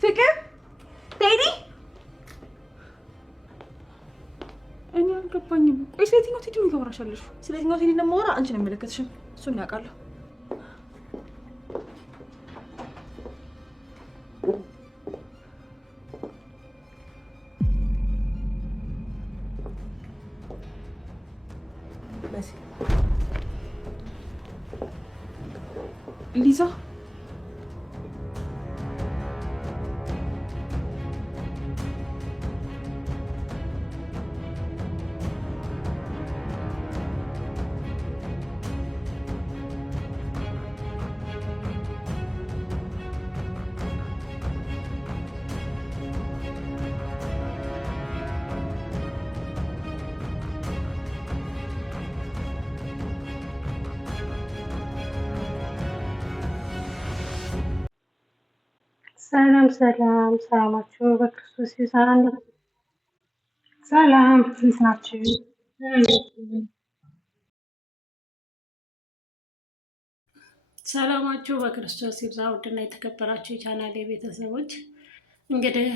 ፍቅር ቴዲ እኔ አልገባኝም። ቆይ ስለየትኛው ቴዲ ነው ታወራሻለሽ? ስለየትኛው ቴዲ እንደማወራ አንቺን አይመለከትሽም። እሱን ያውቃለሁ። ሊዛ ሰላም ሰላማችሁ በክርስቶስ ይዛን ሰላም እንዴት ናችሁ? ሰላማችሁ በክርስቶስ ይብዛ። ውድና የተከበራችሁ የቻናሌ ቤተሰቦች እንግዲህ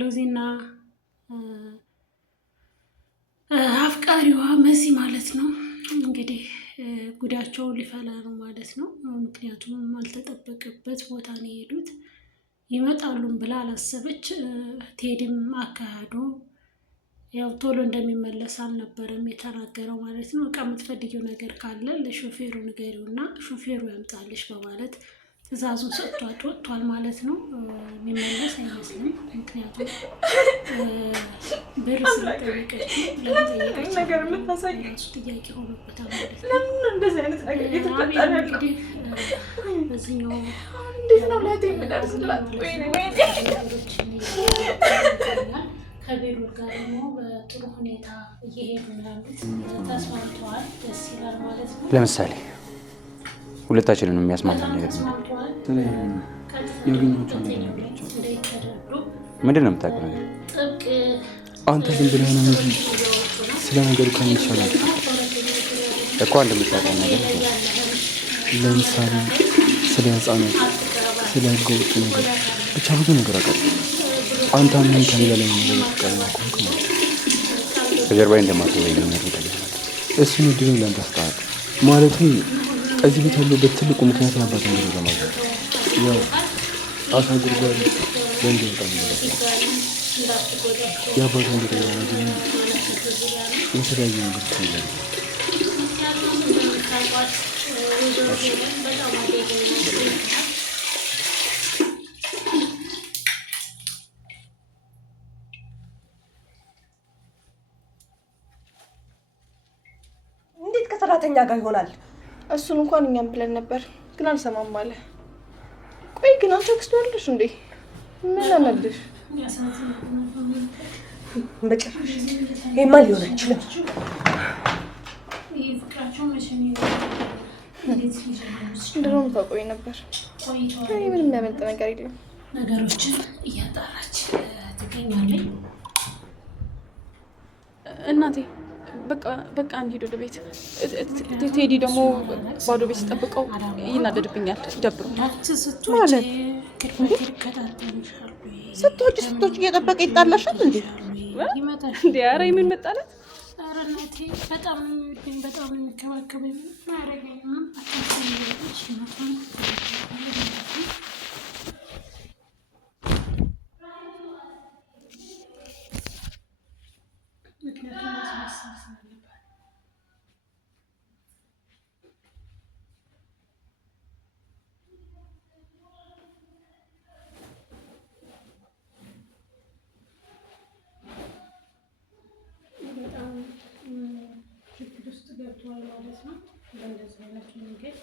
ሎዚና አፍቃሪዋ መሲ ማለት ነው እንግዲህ ጉዳቸው ሊፈላ ነው ማለት ነው። ምክንያቱም አልተጠበቀበት ቦታ ነው የሄዱት። ይመጣሉም ብላ አላሰበች። ቴዲም አካሄዱ ያው ቶሎ እንደሚመለስ አልነበረም የተናገረው ማለት ነው። እቃ የምትፈልጊው ነገር ካለ ለሾፌሩ ንገሪው እና ሾፌሩ ያምጣልሽ በማለት ትዕዛዙን ሰጥቷት ወጥቷል ማለት ነው። የሚመለስ አይመስልም። ምክንያቱም ብር ስለጠየቀችው ለጠየቀች ነገር የምታሳየው ጥያቄ ሆኖበታል ማለት ነው። ለምን እንደዚህ አይነት ነገር እየተፈጠረ እንግዲህ በዚህኛው እንዴት ነው ለእህቴ የምደርስላት? ከቤሩት ጋር ደግሞ በጥሩ ሁኔታ እየሄዱ ያሉት ተስማምተዋል። ደስ ይላል ማለት ነው። ለምሳሌ ሁለታችንን የሚያስማማን ነገር ምንድን ነው የምታውቀው ነገር? አንተ ዝም ብለህ ነው እንጂ ስለ ነገሩ ከምን ይሻላል እኮ አንድ የምታውቀው ነገር ለምሳሌ ስለ ህፃናት፣ ስለ ህገወጥ ነገር ብቻ ብዙ ነገር አውቃለሁ። አንተ ምን ከሌላ ላይ ነገር ተቀበል አቆምክ ማለት ከጀርባዬ እንደማትወይ ነው ነገር እሱን እድል ለአንተ አስተዋል ማለት እዚህ ቤት ያለበት ትልቁ ምክንያት ያባት ነገር ለማለት ያው አሳ ጉርጓድ ወንድ በጣም ነው ያባት ነገር ያለው የተለያዩ ነገር ታያለ። እንዴት ከሰራተኛ ጋር ይሆናል? እሱን እንኳን እኛም ብለን ነበር ግን አልሰማም አለ። ቆይ ግን አንቺ አክስቱ አለሽ እንዴ? ምን አለብሽ? በጭራሽ ይሄማ ሊሆን አይችልም። እንደውም ታውቆይ ነበር። እኔ ምንም የሚያመልጥ ነገር የለም። ነገሮችን እያጣራች ትገኛለች። እናቴ በቃ እንሂድ ወደ ቤት። ቴዲ ደግሞ ባዶ ቤት ሲጠብቀው ይናደድብኛል፣ ይደብረኛል። ማለት ስትወጪ እየጠበቀ ይጣላሻል እንዴ? እንዴ ኧረ የምን መጣላት? ኧረ እናቴ በጣም በጣም የሚከባከበኝ ማረገኝም ገብቷል ማለት ነው። በእንደዚህ አይነት መንገድ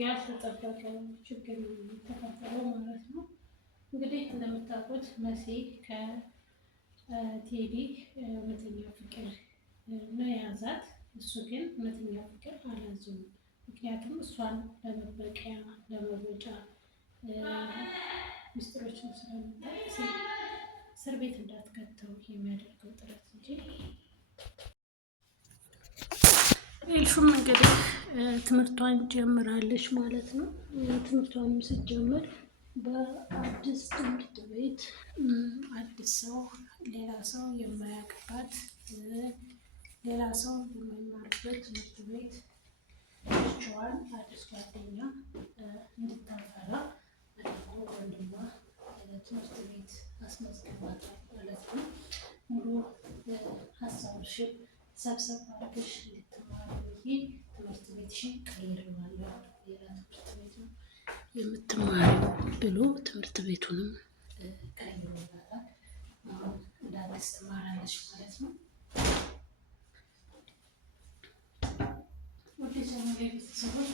ያልተጠበቀ ችግር ተፈጠረ ማለት ነው። እንግዲህ እንደምታውቁት መሲ ከቴዲ እውነተኛ ፍቅር ነው የያዛት። እሱ ግን እውነተኛ ፍቅር አልያዘውም። ምክንያቱም እሷን ለመበቀያ ለመወጫ ሚስጥሮችን ስለምታውቅ እስር ቤት እንዳትከተው የሚያደርገው ጥረት እንጂ ኤልሹም እንግዲህ ትምህርቷን ጀምራለች ማለት ነው። ትምህርቷንም ስትጀምር በአዲስ ትምህርት ቤት አዲስ ሰው፣ ሌላ ሰው የማያውቅባት፣ ሌላ ሰው የማይማርበት ትምህርት ቤት ብቻዋን አዲስ ጓደኛ እንድታፈራ አድርጎ ወንድሟ ትምህርት ቤት አስመዝግቧታል ማለት ነው። ሙሉ ሀሳብሽን ሰብሰብ አድርገሽ እንድትማሪ ብዬ ትምህርት ቤትሽን ቀይሬዋለሁ፣ ሌላ ትምህርት ቤት ነው የምትማሪው ብሎ ትምህርት ቤቱንም ቀይሮላታል። አሁን እንደ አዲስ ትማራለች ማለት ነው። ወደ ጀመሪያ ቤተሰቦች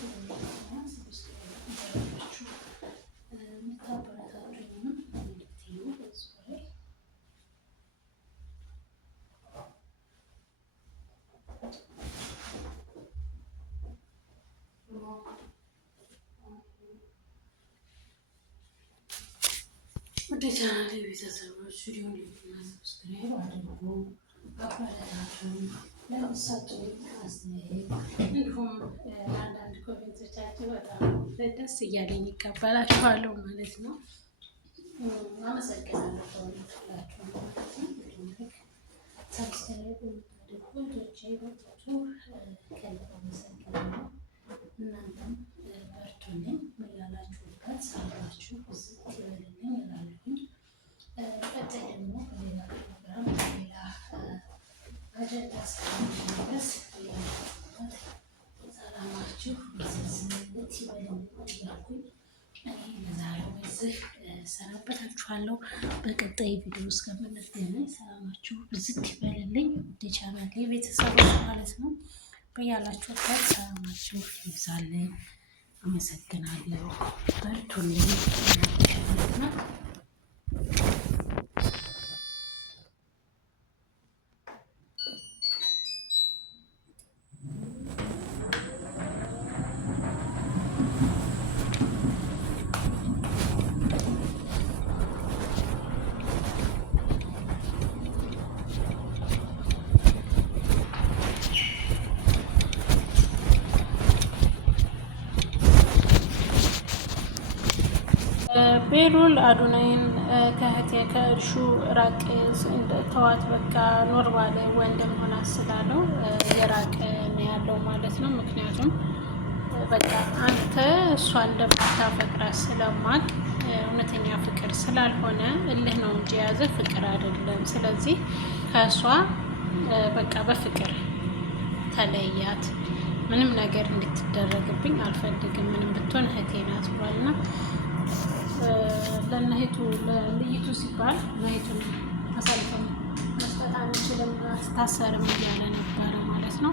የምታበረታቱኝንም እንድትዩ በዚሁ ላይ ወደ ቻናሌ ቤተሰቦች ቪዲዮን ሰብስክራይብ አድርጉ፣ አበረታቱኝ። ለምሳሌ አስተያየት እንዲሁም አንዳንድ ኮሜንቶቻችሁ በጣም ደስ እያለኝ ይቀበላችኋለሁ ማለት ነው። አመሰግናለሁ ሁላችሁ ማለት ነው። ሰብስክራይብ የምታደርጉ ልጆቼ በቶቹ ከልብ አመሰግናለሁ። እናንተም በርቱልኝ፣ ያላችሁበት ሰላማችሁ ብዝት ይበልልኝ እላለሁኝ። ቀጣይ ደግሞ በሌላ ፕሮግራም በሌላ አጀንዳ እስከምንመለስ ሰላማችሁ ብዝት ይበልልኝ እያልኩኝ እኔ ለዛሬው በዚህ ሰናበታችኋለሁ። በቀጣይ ቪዲዮ እስከምንገናኝ ሰላማችሁ ብዝት ይበልልኝ ውድ ቻናሌ ቤተሰቦች ማለት ነው። በያላችሁበት ሰላማችሁ ይብዛልኝ። አመሰግናለሁ። በርቱልኝ ነው። ቤሉል አዶናይን ከእህቴ ከእርሹ ራቅ ተዋት፣ በቃ ኖርማል ወንድም ሆና ስላለው የራቅ ነው ያለው ማለት ነው። ምክንያቱም በቃ አንተ እሷ እንደማታፈቅራት ስለማቅ እውነተኛ ፍቅር ስላልሆነ እልህ ነው እንጂ የያዘ ፍቅር አይደለም። ስለዚህ ከእሷ በቃ በፍቅር ተለያት፣ ምንም ነገር እንድትደረግብኝ አልፈልግም፣ ምንም ብትሆን እህቴ ናት ብሏልና ለእነህቱ ለልይቱ ሲባል እህቱን አሳልፈን መስጠት አንችልም፣ አትታሰርም እያለ ነበረ ማለት ነው።